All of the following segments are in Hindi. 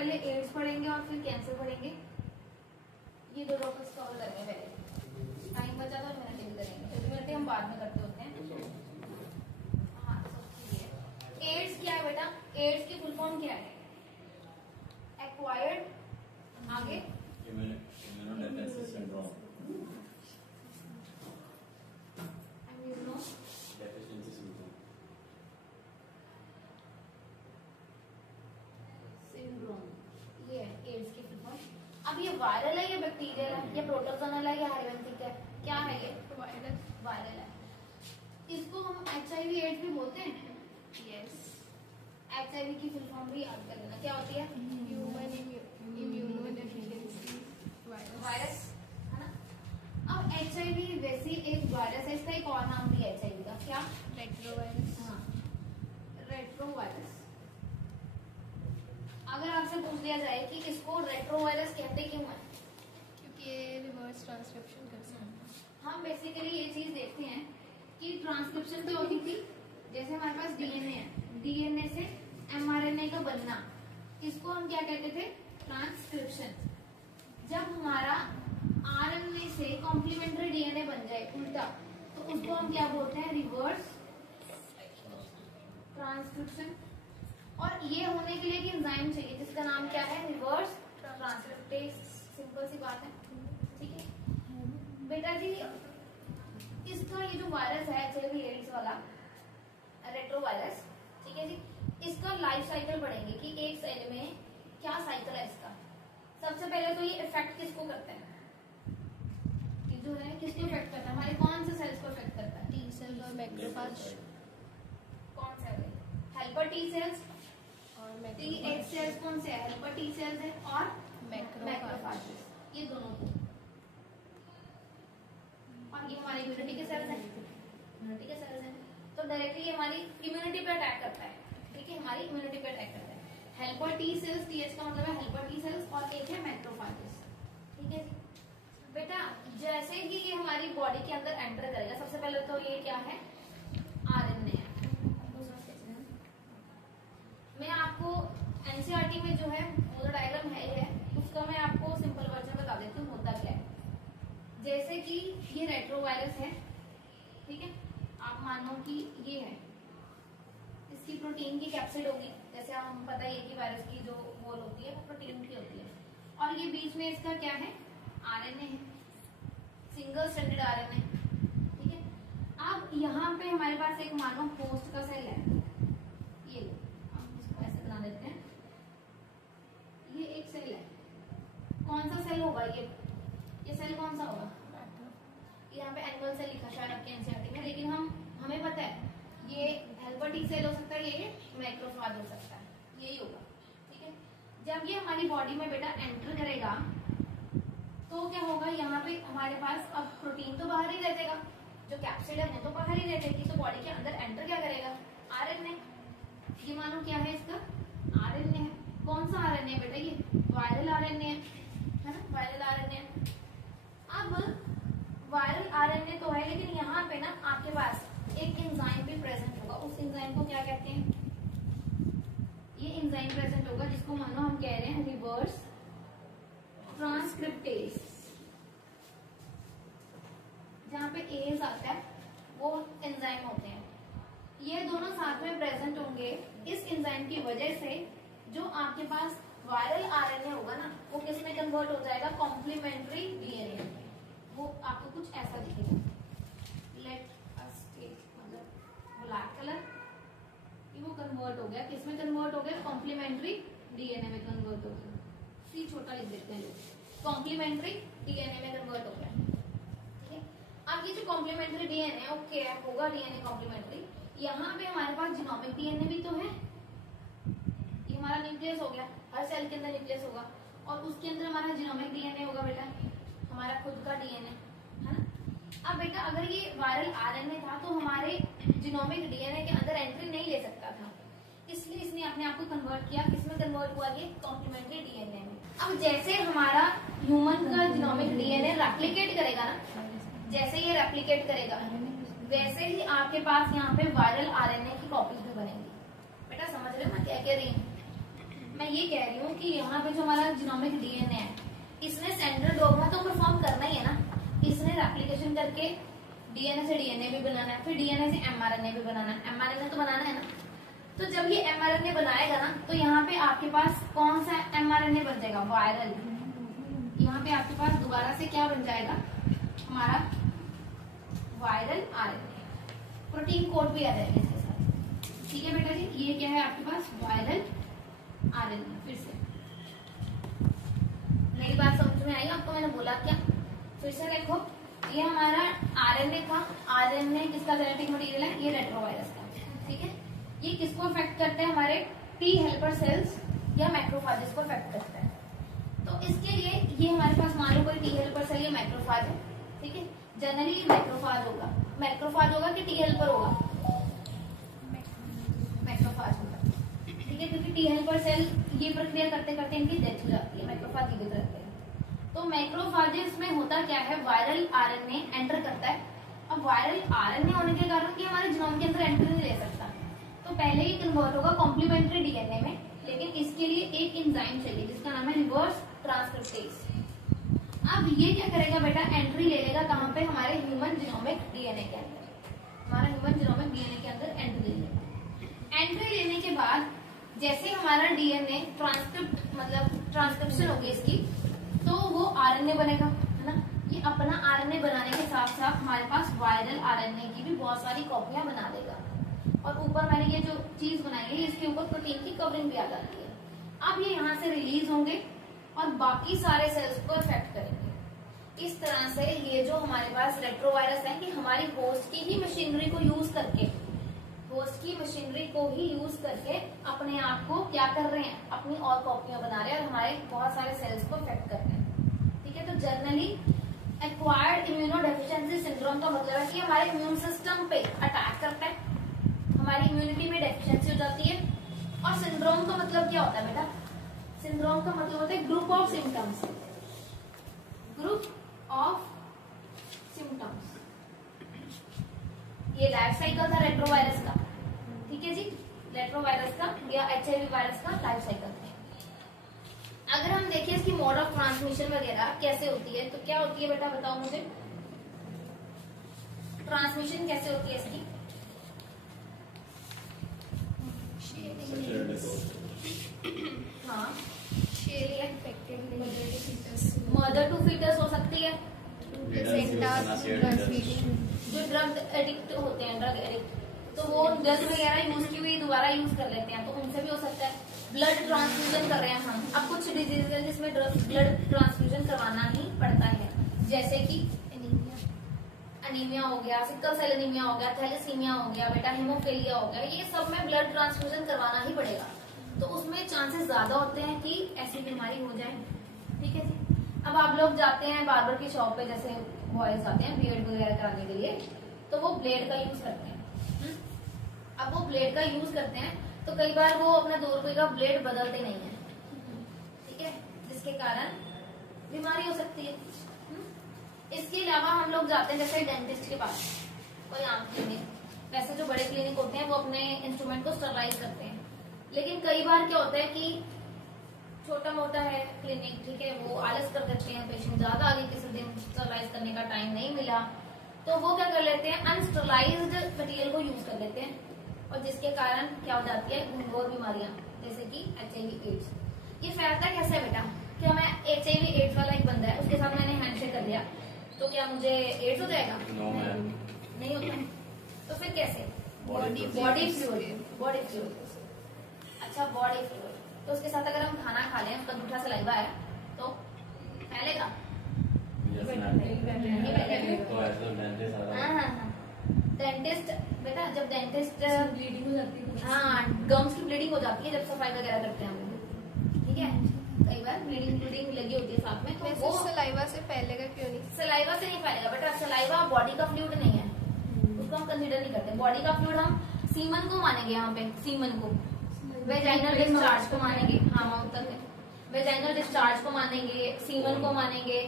पहले एड्स पढ़ेंगे और फिर कैंसर पढ़ेंगे। ये दो टॉपिक्स कवर करेंगे पहले, टाइम बचा तो इम्यूनिटी करेंगे, इम्यूनिटी हम बाद में करते होते हैं। हाँ एड्स क्या है बेटा? एड्स की फुल फॉर्म क्या है? एक्वायर्ड, आगे इम्यूनोडेफिशिएंसी सिंड्रोम, डेफिशिएंसी सिंड्रोम, ये है एड्स की फुल फॉर्म। अब ये वायरल है या बैक्टीरियल है या प्रोटोजोनल है या हाइवेंटिक है? क्या है ये? वायरल है। इसको हम HIV एड्स भी बोलते हैं। यस। HIV की फुल फॉर्म भी याद कर लेना, क्या होती है? ह्यूमन इम्यूनोडेफिशिएंसी वायरस, है ना। अब HIV वैसी एक वायरस है, इसका एक और नाम भी है HIV का, क्या? रेट्रोवायरस। हाँ, रेट्रोवायरस। अगर आपसे पूछ लिया जाए कि इसको रेट्रोवायरस कहते क्यों है? क्योंकि ये रिवर्स ट्रांसक्रिप्शन कर सकते हैं। हम बेसिकली ये चीज देखते हैं कि ट्रांसक्रिप्शन क्या होती थी। जैसे हमारे पास DNA है, DNA से mRNA का बनना, इसको हम क्या कहते थे? ट्रांसक्रिप्शन। जब हमारा RNA से कॉम्प्लीमेंट्री DNA बन जाए उल्टा, तो उसको हम क्या बोलते हैं? Reverse transcription. और ये होने के लिए एक एंजाइम चाहिए जिसका नाम क्या है? Reverse transcriptase. सिंपल सी बात है, ठीक है बेटा जी। इसका ये जो वायरस है HIV एड्स वाला रेट्रोवायरस, ठीक है जी, इसका लाइफ साइकिल पढ़ेंगे कि एक सेल में क्या साइकिल है इसका। सबसे पहले तो ये इफेक्ट किसको करता है? ये जो है किसको इफेक्ट करता है? हमारे कौन से सेल्स को इफेक्ट करता है? टी सेल और मैक्रोफेज। कौन सा है? हेल्पर टी सेल्स और T8 सेल्स कौन से है? हेल्पर टी सेल्स है और मैक्रोफेज। ये दोनों। और ये हमारी इम्यूनिटी के सेल्स हैं, इम्यूनिटी के सेल्स हैं, तो डायरेक्टली ये हमारी इम्यूनिटी पे अटैक करता है, ठीक है, हमारी इम्यूनिटी पे अटैक करता है। हेल्पर टी सेल्स, TH का मतलब है हेल्पर टी सेल्स, और एक है मैक्रोफेजेस, ठीक है बेटा। जैसे ही ये हमारी बॉडी के अंदर एंटर करेगा, सबसे पहले तो ये क्या है? RNA है। मैं आपको NCERT में जो है वो जो डायग्राम है उसका मैं आपको सिंपल वर्जन बता देती हूँ होता क्या है। जैसे कि ये रेट्रोवायरस है, ठीक है, आप मानो कि ये है, इसकी प्रोटीन की कैप्सिड होगी, जैसे हम पता ही है कि वायरस की जो वॉल होती है वो प्रोटीन की होती है, और ये बीच में इसका क्या है? RNA है, सिंगल स्ट्रैंडेड RNA, ठीक है। अब यहाँ पे हमारे पास एक मानो होस्ट का सेल है, ये हम इसको ऐसे बना देते हैं, ये एक सेल है। कौन सा सेल होगा ये सेल कौन सा होगा? यहाँ पे एनिमल सेल लिखा शायद आपके NCERT में, लेकिन हमें पता है ये हेल्पर टी सेल हो सकता है, ये मैक्रोफेज हो सकता है, यही होगा, ठीक है। जब ये हमारी बॉडी में बेटा एंटर करेगा तो क्या होगा? यहाँ पे हमारे पास अब प्रोटीन तो बाहर ही रह जाएगा, जो कैप्सिड है वो तो बाहर ही रह जाएगी, तो बॉडी के अंदर एंटर क्या करेगा? RNA। ये मानो क्या है इसका? RNA है। कौन सा RNA है बेटा? ये वायरल RNA है ना, वायरल RNA। अब वायरल RNA तो है, लेकिन यहाँ पे ना आपके पास एक एंजाइम भी प्रेजेंट होगा। उस एंजाइम को क्या कहते हैं? ये एंजाइम प्रेजेंट होगा जिसको मानो हम कह रहे हैं रिवर्स ट्रांसक्रिप्टेज। जहाँ पे एज आता है वो एंजाइम होते हैं, ये दोनों साथ में प्रेजेंट होंगे। इस एंजाइम की वजह से जो आपके पास वायरल RNA होगा ना, वो किस में कन्वर्ट हो जाएगा? कॉम्प्लीमेंट्री DNA में। वो आपको कुछ ऐसा दिखेगा, लेट अस टेक, मतलब ब्लैक कलर, ये वो कन्वर्ट हो गया, किस में कन्वर्ट हो गया? कॉम्प्लीमेंट्री DNA में कन्वर्ट हो गया। सी छोटा लिख देते हैं लोग, कॉम्प्लीमेंट्री DNA में कन्वर्ट हो गया, ठीक है। अब ये जो कॉम्प्लीमेंट्री DNA है, ओके होगा DNA कॉम्प्लीमेंट्री, यहाँ पे हमारे पास जीनोमिक DNA भी तो है, ये हमारा न्यूक्लियस हो गया, हर सेल के अंदर न्यूक्लियस होगा, और उसके अंदर हमारा जीनोमिक DNA होगा बेटा, हमारा खुद का DNA, है ना। अब बेटा अगर ये वायरल RNA था तो हमारे जीनोमिक DNA के अंदर एंट्री नहीं ले सकता था, इसलिए इसने अपने आप को कन्वर्ट किया, किसमें कन्वर्ट हुआ? ये कॉम्प्लीमेंट्री DNA में। अब जैसे हमारा ह्यूमन का जीनोमिक DNA रेप्लिकेट करेगा ना, जैसे ये रेप्लिकेट करेगा वैसे ही आपके पास यहाँ पे वायरल RNA की कॉपीज भी बनेंगी। बेटा समझ रहे हो मैं क्या कह रही हूँ? मैं ये कह रही हूँ कि यहाँ पे जो हमारा जीनोमिक डीएनए है, इसने सेंट्रल डॉगमा तो परफॉर्म करना ही है ना। इसने रेप्लिकेशन करके डीएनए से डीएनए भी बनाना है, फिर डीएनए से एमआरएनए भी बनाना है, एमआरएनए तो बनाना है ना। तो जब ये एमआरएनए बनाएगा ना, तो यहाँ पे आपके पास कौन सा एमआरएनए बन जाएगा? वायरल। यहाँ पे आपके पास दोबारा से क्या बन जाएगा? हमारा वायरल आरएनए, प्रोटीन कोड भी आ जाएगा इसके साथ। ठीक है बेटा जी, ये क्या है आपके पास? Viral RNA. फिर से मेरी बात समझ में आई आपको? मैंने बोला क्या? फिर से देखो, ये हमारा आरएनए था। आरएनए किसका जेनेटिक मटेरियल है? ये रेट्रोवायरस का। ठीक है, ये किसको अफेक्ट करते हैं? हमारे टी हेल्पर सेल्स या मैक्रोफाजेस को अफेक्ट करता है। तो इसके लिए ये हमारे पास मान लो कोई टी हेल्पर सेल या मैक्रोफाज है। ठीक है, जनरली ये मैक्रोफाज होगा। मैक्रोफाज होगा कि टी हेल्पर होगा? मैक्रोफाज होगा। ठीक है, क्योंकि टी हेल्पर सेल ये प्रक्रिया करते करते इनकी डेथ हो जाती है, मैक्रोफाज जीवित रहते हैं। तो मैक्रोफाजेस में होता क्या है? वायरल आरएनए एंटर करता है। अब वायरल आरएनए होने के कारण कि हमारे जीनोम के अंदर एंट्री नहीं ले सकता, तो पहले ही कन्वर्ट होगा कॉम्प्लीमेंट्री डीएनए में। लेकिन इसके लिए एक एंजाइम चाहिए जिसका नाम है रिवर्स ट्रांसक्रिप्टेज। अब ये क्या करेगा बेटा? एंट्री ले लेगा कहाँ पे? हमारे ह्यूमन जीनोमिक डीएनए के अंदर। हमारा ह्यूमन जीनोमिक डीएनए के अंदर एंट्री ले लेगा। एंट्री लेने के बाद जैसे हमारा डीएनए ट्रांसक्रिप्ट मतलब ट्रांसक्रिप्शन होगी इसकी, तो वो आरएनए बनेगा, है ना। ये अपना आरएनए बनाने के साथ साथ हमारे पास वायरल आरएनए की भी बहुत सारी कॉपियां बना देगा। और ऊपर मैंने ये जो चीज बनाई है, इसके ऊपर प्रोटीन की कवरिंग भी आ जाती है। अब ये यहाँ से रिलीज होंगे और बाकी सारे सेल्स को इफेक्ट करेंगे। इस तरह से ये जो हमारे पास रेट्रोवायरस है, कि हमारी होस्ट की ही मशीनरी को यूज करके, होस्ट की मशीनरी को ही यूज करके अपने आप को क्या कर रहे हैं? अपनी और कॉपियां बना रहे हैं और हमारे बहुत सारे सेल्स को इफेक्ट कर रहे हैं। ठीक है, तो जनरली एक्वायर्ड इम्यूनोडेफिशिएंसी सिंड्रोम का मतलब है कि हमारे इम्यून सिस्टम पे अटैक करता है, हमारी इम्यूनिटी में डेफिशिएंसी हो जाती है। और सिंड्रोम का मतलब क्या होता है बेटा? सिंड्रोम का मतलब होता है group of symptoms. Group of symptoms. ये लाइफ साइकिल था रेट्रोवायरस का। ठीक है जी, रेट्रोवायरस का या एचआईवी वायरस का लाइफ साइकिल था। अगर हम देखें इसकी मोड ऑफ ट्रांसमिशन वगैरह कैसे होती है, तो क्या होती है बेटा? बताओ मुझे, ट्रांसमिशन कैसे होती है इसकी? हाँ, मदर टू फीटस हो सकती है। जो ड्रग एडिक्ट होते हैं, ड्रग एडिक्ट, तो वो ड्रग वगैरह यूज की हुई दोबारा यूज कर लेते हैं, तो उनसे भी हो सकता है। ब्लड ट्रांसफ्यूजन कर रहे हैं हम, अब कुछ डिजीज है जिसमें ब्लड ट्रांसफ्यूजन करवाना ही पड़ता है, जैसे कि अनीमिया हो गया, सिकल सेल अनीमिया हो गया, थैलेसीमिया हो गया, बेटा हेमोफीलिया हो गया, ये सब में ब्लड ट्रांसफ्यूजन करवाना ही पड़ेगा। तो उसमें चांसेस ज्यादा होते हैं कि ऐसी बीमारी हो जाए। ठीक है जी, अब आप लोग जाते हैं बार्बर की शॉप पे, जैसे बॉयज आते हैं बियर्ड वगैरह कराने के लिए, तो वो ब्लेड का यूज करते हैं। अब वो ब्लेड का यूज करते हैं तो कई बार वो अपना 2 रुपए का ब्लेड बदलते नहीं है। ठीक है, जिसके कारण बीमारी हो सकती है। इसके अलावा हम लोग जाते हैं जैसे डेंटिस्ट के पास, कोई आम क्लिनिक, वैसे जो बड़े क्लिनिक होते हैं वो अपने इंस्ट्रूमेंट को स्टरलाइज करते हैं। लेकिन कई बार क्या होता है कि छोटा मोटा है क्लिनिक, ठीक है, वो आलस कर देते हैं, पेशेंट ज्यादा आगे किसी दिन स्टरलाइज करने का टाइम नहीं मिला, तो वो क्या कर लेते हैं? अनस्टरलाइज्ड मटेरियल को यूज कर लेते हैं, और जिसके कारण क्या हो जाती है? गंभीर बीमारियां जैसे कि एचआईवी एड्स। ये फैलता कैसे है बेटा? क्या मैं एचआईवी एड्स वाला एक बंदा है, उसके साथ मैंने हैंडशेक कर लिया, तो क्या मुझे एड्स हो जाएगा? नहीं होता। तो फिर कैसे? Body fluid. अच्छा, बॉडी फ्लूइड। तो उसके साथ अगर हम खाना खा लें, उसका जूठा सलाइवा है, तो फैलेगा? डेंटिस्ट बेटा, जब डेंटिस्ट ब्लीडिंग हो जाती है, हाँ, गम्स की ब्लीडिंग हो जाती है जब सफाई वगैरह करते हैं हम लोग। ठीक है, कई बार ब्लीडिंग लगी होती है साथ में, तो वो सलाइवा से फैलेगा क्यों नहीं? सलाइवा से नहीं फैलेगा बेटा। सलाइवा बॉडी का फ्लूइड नहीं है, उसको हम कंसीडर नहीं करते। बॉडी का फ्लूइड हम सीमन को मानेंगे, यहाँ पे सीमन को, वेजाइनल डिस्चार्ज को मानेंगे, हाँ माउथ तक है, वेजाइनल डिस्चार्ज को मानेंगे, सीमन को मानेंगे,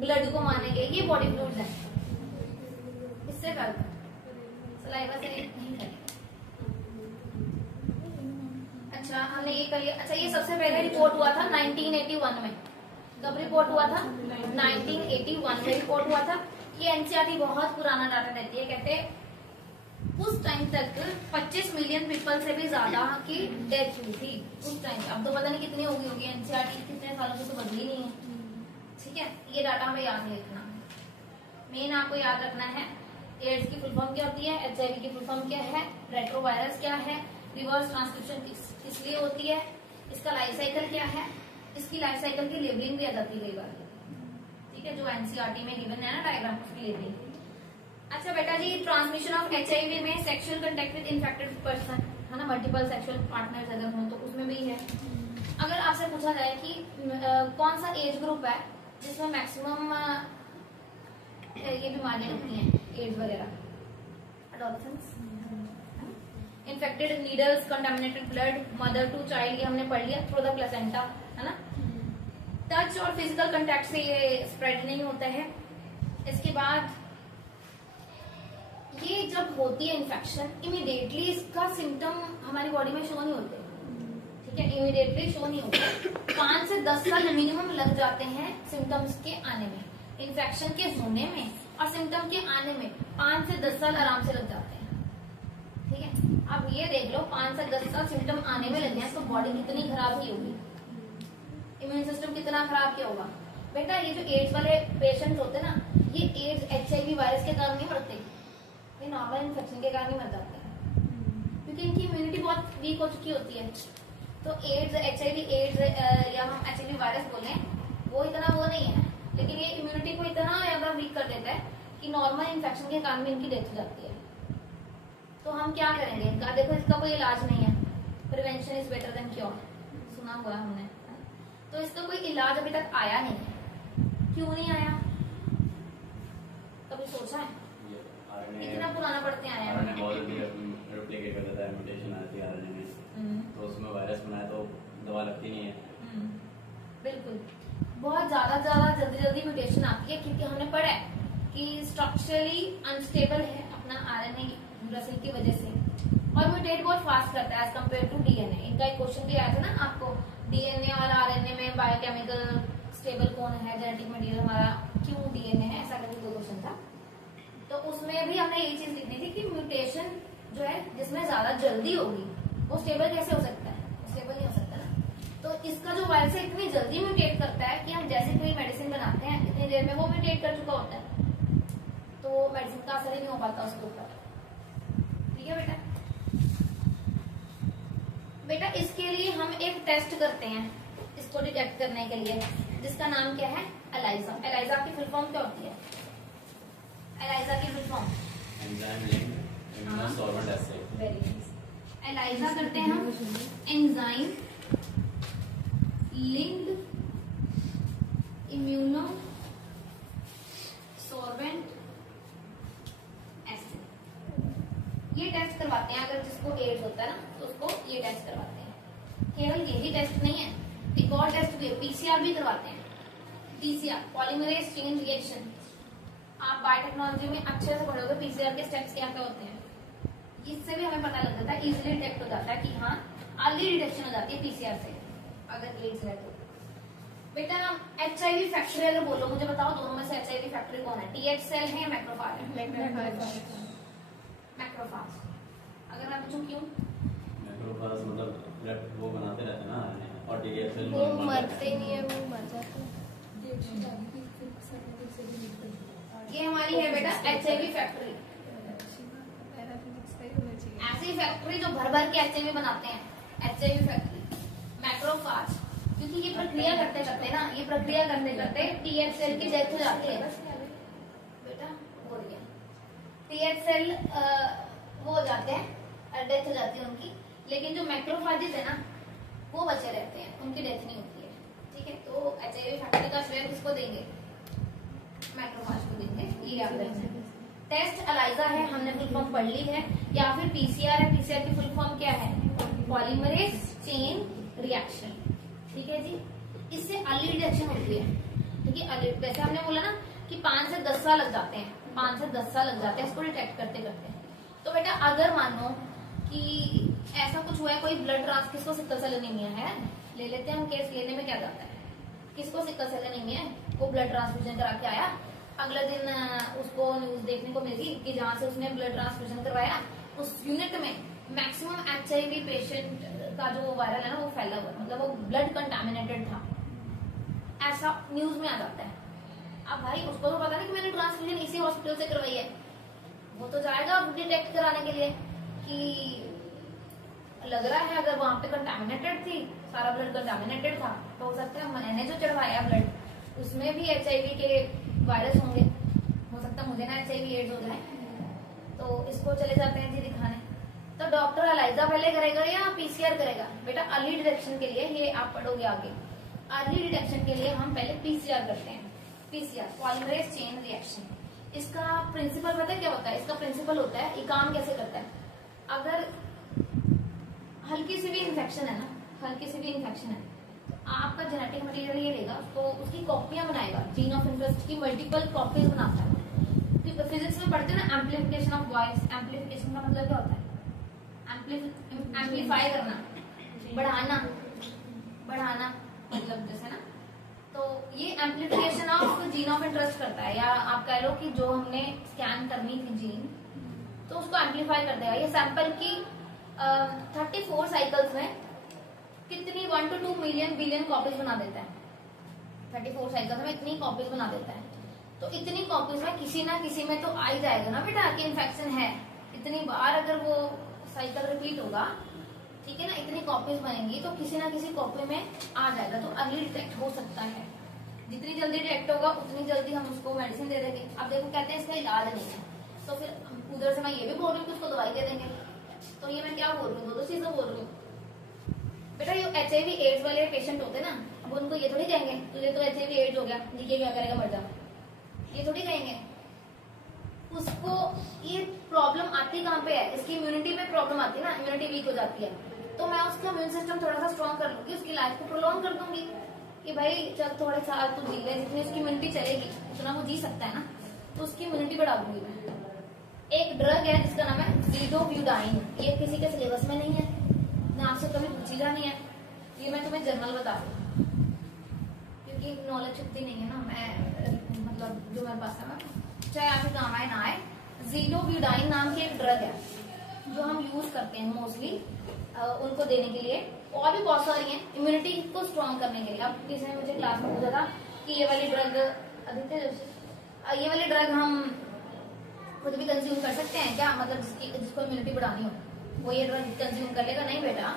ब्लड को मानेंगे, ये बॉडी फ्लूइड्स है। इससे फैलता, सलाइवा से नहीं फैलता। अच्छा हमने ये कर लिया। अच्छा ये सबसे पहले रिपोर्ट हुआ था 1981 में। कब रिपोर्ट हुआ था? 1981 में रिपोर्ट हुआ था। ये एनसीईआरटी बहुत पुराना डाटा देती है। कहते हैं उस टाइम तक 25 मिलियन पीपल से भी ज्यादा की डेथ हुई थी उस टाइम। अब तो पता नहीं कितनी होगी होगी, एनसीईआरटी कितने सालों से तो बदली नहीं है। ठीक है, ये डाटा हमें याद रखना है। मेन आपको याद रखना है एड्स की फुल फॉर्म क्या होती है, एचआईवी की फुल फॉर्म क्या है, रेट्रोवायरस क्या है, रिवर्स ट्रांसक्रिप्शन किस लिए होती है, इसका लाइफ साइकिल क्या है, इसकी लाइफ साइकिल की लेबलिंग भी आ जाती है कई बार। ठीक है, जो एनसीईआरटी में गिवन है ना डायग्राम, उसकी लेबलिंग। अच्छा बेटा जी, ट्रांसमिशन ऑफ एचआईवी में sexual contact with infected person है ना, मल्टीपल सेक्सुअल पार्टनर्स अगर हो तो उसमें भी है। अगर आपसे पूछा जाए कि कौन सा एज ग्रुप है जिसमें मैक्सिमम ये बीमारियां लगती हैं, एड्स वगैरह, adolescence, infected needles, contaminated blood, mother to child, ये हमने पढ़ लिया, थ्रू द प्लेसेंटा है ना। टच और फिजिकल कांटेक्ट से ये स्प्रेड नहीं होता है। इसके बाद ये जब होती है इन्फेक्शन, इमीडिएटली इसका सिम्टम हमारी बॉडी में शो नहीं होते। ठीक है, इमीडिएटली शो नहीं होते। 5 से 10 साल मिनिमम लग जाते हैं सिम्टम्स के आने में, इन्फेक्शन के होने में और सिम्टम के आने में 5 से 10 साल आराम से लग जाते हैं। ठीक है, अब ये देख लो 5 से 10 साल सिम्टम आने में लग गए तो बॉडी कितनी खराब की होगी, इम्यून सिस्टम कितना खराब किया होगा। बेटा ये जो एड्स वाले पेशेंट होते हैं ना, ये एड्स एचआईवी वायरस के कारण नहीं मरते, ये नॉर्मल इन्फेक्शन के कारण ही मर जाते हैं, क्योंकि इनकी इम्यूनिटी बहुत वीक हो चुकी होती है। तो एड्स एचआईवी एड्स या हम एचआईवी वायरस बोले वो इतना वो नहीं है, लेकिन ये इम्यूनिटी को इतना ज्यादा वीक कर देता है कि नॉर्मल इन्फेक्शन के कारण में इनकी डेथ हो जाती है। तो हम क्या करेंगे इनका? देखो इसका कोई इलाज नहीं है, prevention is better than cure, सुना हुआ है हमने। तो इसका कोई इलाज अभी तक आया नहीं है। क्यों नहीं आया, कभी सोचा है? इतना पुराना पढ़ते आए हैं। रेप्लिकेट कर देता है, म्यूटेशन आती है आरएनए में, तो उसमें वायरस बनाए तो दवा लगती नहीं है। बिल्कुल, बहुत ज्यादा जल्दी म्यूटेशन आती है, क्योंकि हमने पढ़ा है कि स्ट्रक्चरली अनस्टेबल है अपना आरएनए यूरासिल की वजह से, और म्यूटेट बहुत फास्ट करता है एज कम्पेयर टू डीएनए। इनका एक क्वेश्चन भी आया था ना आपको, डीएनए और आरएनए में बायोकेमिकल स्टेबल कौन है, जेनेटिक मटेरियल हमारा क्यों डीएनए है, ऐसा करके कोई क्वेश्चन था। तो उसमें भी हमने यही चीज लिखनी थी कि म्यूटेशन जो है जिसमें ज्यादा जल्दी होगी वो स्टेबल कैसे हो सकता है, स्टेबल नहीं हो सकता ना। तो इसका जो वायरस है इतनी जल्दी म्यूटेट करता है कि हम जैसे कोई मेडिसिन बनाते हैं इतनी देर में वो म्यूटेट कर चुका होता है, तो मेडिसिन का असर ही नहीं हो पाता उसके ऊपर। ठीक है बेटा, बेटा इसके लिए हम एक टेस्ट करते हैं इसको डिटेक्ट करने के लिए, जिसका नाम क्या है, एलाइजा। एलाइजा की फुल फॉर्म क्या होती है? एलाइजा की full form enzyme linked immunosorbent assay. Very nice. ELISA करते हैं हम enzyme linked immunosorbent acid, ये टेस्ट करवाते हैं। अगर जिसको एड्स होता है ना तो उसको ये टेस्ट करवाते हैं। केवल यही टेस्ट नहीं है, एक और टेस्ट भी है, पीसीआर भी करवाते हैं। पीसीआर पॉलीमरेज चेन रिएक्शन, आप बायोटेक्नोलॉजी में अच्छे से पढ़ोगे पीसीआर के स्टेप्स क्या क्या होते हैं, इससे भी हमें पता लग जाता है, इजीली डिटेक्ट हो जाता है कि हाँ अर्ली डिटेक्शन हो जाती है पीसीआर से अगर एड्स है तो। बेटा एचआईवी फैक्टरी अगर बोलो, मुझे बताओ दोनों में से एचआईवी फैक्टरी कौन है, टीएच सेल है या मैक्रोफाज है? मैक्रोफाज। अगर मैं पूछूं क्यों? मैक्रोफाज मतलब वो बनाते रहते हैं ना RNA, और टीएच सेल वो मरते नहीं है, वो मर जाते हैं। ये हमारी है बेटा एचआईवी फैक्टरी, ऐसी फैक्ट्री जो भर भर के एचआईवी बनाते हैं, एचआईवी फैक्ट्री। मैक्रोफाज क्योंकि ये प्रक्रिया करते करते ना, ये प्रक्रिया करते करते टीएच सेल की डेथ हो जाती है। बेटा बोल गया, टीएच सेल वो हो जाते हैं, डेथ हो जाती है उनकी, लेकिन जो मैक्रोफाजिस है ना वो बचे रहते हैं, उनकी डेथ नहीं होती है। ठीक है, तो एचआईवी फैक्ट्री का श्रेय किसको देंगे? मैक्रोफाज को देंगे, ये याद रखना। टेस्ट एलाइजा है, हमने फुल फॉर्म पढ़ ली है, या फिर पीसीआर है, पीसीआर की फुल फॉर्म क्या है, पॉलीमरेज चेन रिएक्शन। ठीक है जी, इससे अर्ली डिटेक्शन होती है, क्योंकि वैसे हमने बोला ना कि 5 से 10 साल लग जाते हैं, 5 से 10 साल लग जाते हैं इसको डिटेक्ट करते करते। तो बेटा अगर मानो कि ऐसा कुछ हुआ है, कोई ब्लड ट्रांस, किसको सिकल सेल एनीमिया है, ले लेते हैं हम केस, लेने में क्या जाता है, किसको सिकल सेल एनीमिया है, वो ब्लड ट्रांसफ्यूजन करा के आया, अगले दिन उसको न्यूज देखने को मिली कि जहाँ से उसने ब्लड ट्रांसफ्यूजन करवाया उस यूनिट में मैक्सिमम HIV पेशेंट का जो वायरल है ना वो फैला हुआ, मतलब वो ब्लड कंटामिनेटेड था, ऐसा न्यूज में आ जाता है। अब भाई उसको तो पता नहीं कि मैंने ट्रांसफ्यूजन इसी हॉस्पिटल से करवाई है, वो तो जाएगा डिटेक्ट कराने के लिए कि लग रहा है अगर वहां पे कंटामिनेटेड थी, सारा ब्लड कंटामिनेटेड था, तो हो सकता है मैंने जो चढ़वाया ब्लड उसमें भी HIV के वायरस होंगे, हो सकता है मुझे ना HIV एड्स हो जाए, तो इसको चले जाते हैं जी दिखाने। तो डॉक्टर एलाइजा पहले करेगा या PCR करेगा? बेटा अर्ली डिटेक्शन के लिए, ये आप पढ़ोगे आगे, अर्ली डिटेक्शन के लिए हम पहले PCR करते हैं, PCR पॉलीमरेज चेन रिएक्शन। इसका प्रिंसिपल पता है क्या होता है? इसका प्रिंसिपल होता है, ये काम कैसे करता है, अगर हल्की सी भी इन्फेक्शन है ना, हल्की सी भी इन्फेक्शन है, तो आपका जेनेटिक मटेरियल ये लेगा, तो उसकी कॉपियां बनाएगा, जीन ऑफ इंटरेस्ट की मल्टीपल कॉपीज बनाता है। फिजिक्स में पढ़ते हैं ना एम्पलीफिकेशन ऑफ वॉइस, एम्पलीफिकेशन का मतलब क्या होता है? एम्पलीफाई करना, बढ़ाना, बढ़ाना मतलब जैसे ना, तो ये amplification of gene of interest करता है, या आप कह लो कि जो हमने स्कैन करनी थी जीन, तो उसको एम्पलीफाई कर देगा। ये सैंपल की 34 साइकिल्स में कितनी 1 to 2 मिलियन बिलियन कॉपीज बना देता है, 34 साइकिल्स में इतनी कॉपीज बना देता है। तो इतनी कॉपीज में किसी ना किसी में तो आ ही जाएगा ना बेटा कि इन्फेक्शन है, इतनी बार अगर वो साइकिल रिपीट होगा, ठीक है ना, इतनी कॉपीज बनेंगी तो किसी ना किसी कॉपी में आ जाएगा, तो अर्ली डिटेक्ट हो सकता है। जितनी जल्दी डिटेक्ट होगा उतनी जल्दी हम उसको मेडिसिन दे देंगे। अब देखो कहते हैं इसका इलाज नहीं है, तो फिर उधर से मैं ये भी बोल रही हूँ कि उसको दवाई दे देंगे, तो ये मैं क्या बोल रही हूँ, दो चीजें बोल रही हूँ। बेटा ये HIV एड्स वाले पेशेंट होते ना, अब उनको ये थोड़ी कहेंगे तुझे तो HIV एड्स हो गया, देखिए क्या करेगा, मर जा, ये थोड़ी कहेंगे उसको। ये प्रॉब्लम आती कहाँ पे है, इसकी इम्यूनिटी में प्रॉब्लम आती है ना, इम्यूनिटी वीक हो जाती है, तो मैं उसका इम्यून सिस्टम थोड़ा सा स्ट्रॉन्ग कर लूंगी, उसकी लाइफ को प्रोलॉन्ग कर दूंगी कि भाई चल थोड़े साल तू जी ले, जितनी उसकी इम्यूनिटी चलेगी उतना वो जी सकता है ना, तो उसकी इम्यूनिटी बढ़ा दूंगी मैं। एक ड्रग है जिसका नाम है ज़िडोब्यूटाइन, ये किसी के सिलेबस में नहीं है, ना आपसे कभी पूछी जानी है, ये मैं तुम्हें जनरल बता दूँ क्योंकि नॉलेज उतनी नहीं है ना, मैं मतलब जो मेरे पास है ना, चाहे आपके काम आए ना आए। ज़िडोब्यूटाइन नाम की एक ड्रग है जो हम यूज करते हैं मोस्टली उनको देने के लिए, और भी बहुत सारी हैं इम्यूनिटी को स्ट्रॉन्ग करने के लिए। अब किसी ने मुझे क्लास में पूछा था कि ये वाली ड्रग, आदित्य जोशी, ये वाली ड्रग हम खुद भी कंज्यूम कर सकते हैं क्या, मतलब जिसको इम्यूनिटी बढ़ानी हो वो ये ड्रग कंज्यूम कर लेगा? नहीं बेटा,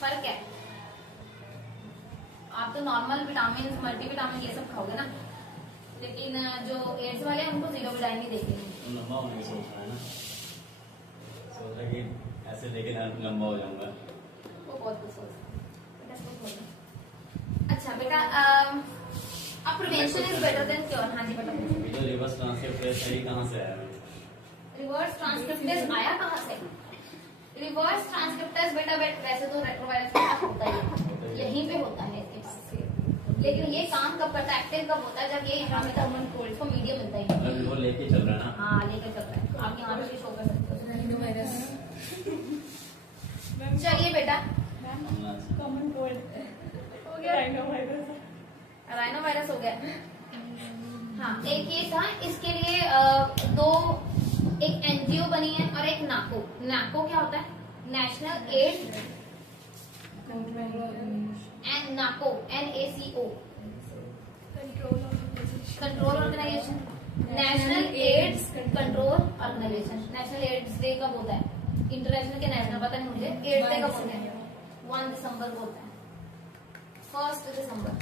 फर्क है, आप तो नॉर्मल विटामिन, मल्टीविटामिन ये सब खाओगे ना, लेकिन जो एड्स वाले हैं उनको ज़िडोब्यूटाइन ही देंगे। लंबा होने की सोच रहा है ना, सोच रहा है कि ऐसे लेके लंबा हो जाऊंगा, वो बहुत कुछ सोचता है। अच्छा बेटा, अब prevention is better than cure. हाँ जी बेटा, जो रिवर्स ट्रांसक्रिप्टेज सही कहाँ से आया? रिवर्स ट्रांसक्रिप्टेज आया कहाँ से? रिवर्स ट्रांसक्रिप्टेज बेटा वैसे तो रेट्रोवायरस में होता ही है, यहीं पे होता है इसके पास, लेकिन ये काम कब करता है, एक्टिव कब होता है, जब ये यहाँ पे कॉमन कोल्ड को मीडियम मिलता है, वो लेके चल रहा है ना। हाँ लेके चल रहा है, आप यहाँ पे शो कर सकते हो राइनोवायरस। चलिए बेटा, कॉमन कोल्ड हो गया, राइनोवायरस हो गया। हाँ, एक ये था, इसके लिए दो, एक NGO बनी है और एक नाको। नाको क्या होता है? National AIDS and NACO, NACO, control organisation, national AIDS control organisation. National AIDS day कब होता है? इंटरनेशनल के नेशनल पता नहीं मुझे, एड्स डे कब होता है? 1 दिसंबर को होता है, 1 दिसंबर,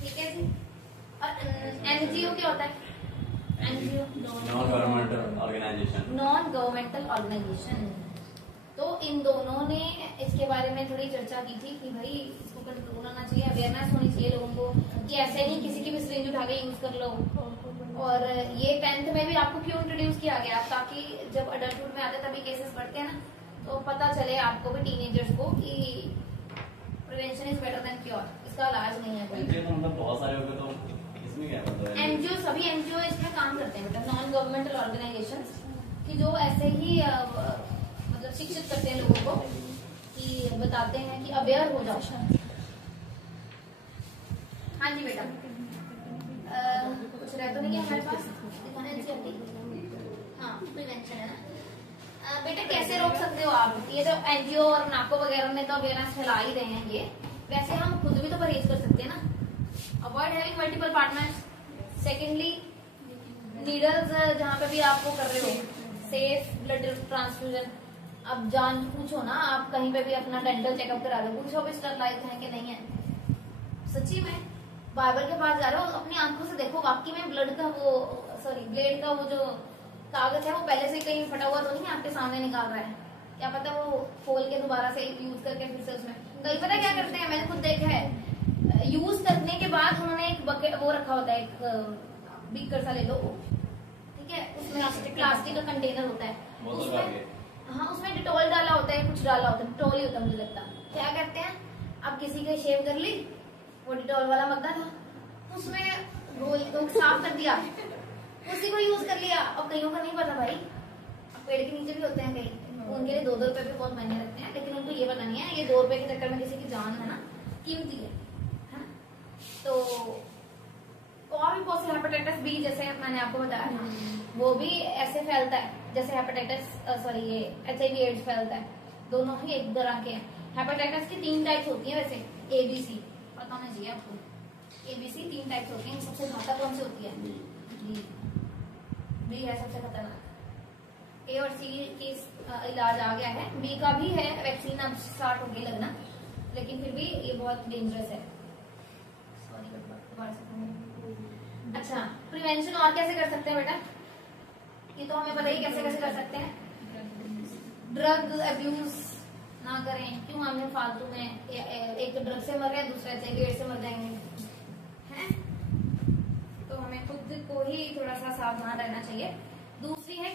ठीक है जी। और NGO क्या होता है? NGO non governmental organisation, non governmental organisation. तो इन दोनों ने इसके बारे में थोड़ी चर्चा की थी कि भाई इसको कंट्रोल होना चाहिए, अवेयरनेस होनी चाहिए लोगों को कि ऐसे नहीं किसी की भी सिरिंज उठा के यूज कर लो। और ये 10th में भी आपको क्यों इंट्रोड्यूस किया गया, ताकि जब अडल्टहुड में आते तभी केसेस बढ़ते हैं ना, तो पता चले आपको भी, टीनेजर्स को, कि prevention is better than cure, इसका इलाज नहीं है कोई। मतलब बहुत सारे हो गए, तो इसमें क्या मतलब है? NGO, सभी NGO इसमें काम करते हैं बेटा, नॉन गवर्नमेंटल ऑर्गेनाइजेशंस, कि जो ऐसे ही मतलब प्रशिक्षित करते हैं लोगों को, कि बताते हैं कि अवेयर हो जाओ। हाँ जी बेटा, कुछ रह तो नहीं है हमारे पास दिखाने एनसीईआरटी? हाँ, प्रिवेंशन है ना बेटा। कैसे रोक सकते हो आप? ये तो एनजीओ और नाको वगैरह ने तो अवेयरनेस फैला ही रहे हैं ये, वैसे हम खुद भी तो परहेज कर सकते हैं ना। Avoid having multiple partners. Secondly, needles जहाँ पे भी आप वो कर रहे हो, सेफ ब्लड ट्रांसफ्यूजन। अब जान पूछो ना, आप कहीं पे भी अपना डेंटल चेकअप करा रहे हो, पूछो भी स्टरलाइज है कि नहीं है। सच्ची में बार्बर के पास जा रहे हो, अपनी आंखों से देखो वाकई में ब्लड का वो ब्लेड का वो जो कागज है वो पहले से कहीं फटा हुआ तो नहीं आपके सामने निकाल रहा है। क्या पता वो खोल के दोबारा से यूज करके फिर से उसमें कई पता क्या करते हैं, मैंने खुद देखा है। यूज करने के बाद उन्होंने एक बकेट वो रखा होता है, एक बीकर सा ले लो, ठीक है, उसमें प्लास्टिक का कंटेनर होता है, उसमें हाँ उसमें डिटॉल डाला होता है, कुछ डाला होता है, डिटॉल ही होता है मुझे लगता है। क्या करते हैं, अब किसी के शेव कर ली, वो डिटॉल वाला मग्गा था, उसमें गोल को साफ कर दिया, उसी को यूज कर लिया। और कईयों को नहीं पता भाई, पेड़ के नीचे भी होते हैं कई, उनके लिए 2-2 रुपए भी बहुत महंगे लगते हैं, लेकिन उनको ये पता नहीं है ये 2 रुपए के चक्कर में किसी की जान है ना कीमती है ना। तो और भी बहुत से हेपेटाइटिस बी जैसे मैंने आपको बताया था, वो भी ऐसे फैलता है जैसे हेपेटाइटिस ये HIV एड्स फैलता है, दोनों ही एक तरह के हैं। हेपेटाइटिस की 3 टाइप्स होती है वैसे, ABC पता होना चाहिए आपको। ABC 3 टाइप्स होती है, सबसे घातक कौन सी होती है? बी है सबसे खतरनाक। A और C की इलाज आ गया है, B का भी है, वैक्सीन अब स्टार्ट हो गई लगना, लेकिन फिर भी ये बहुत डेंजरस है। अच्छा, प्रिवेंशन और कैसे कर सकते हैं बेटा? ये तो हमें पता ही कैसे कैसे कर सकते हैं। ड्रग अब्यूज ना करें, क्यों हमें फालतू में एक ड्रग से मर रहे हैं, दूसरा सिगरेट से मर जाएंगे हैं। तो हमें खुद को ही थोड़ा सा सावधान रहना चाहिए। दूसरी है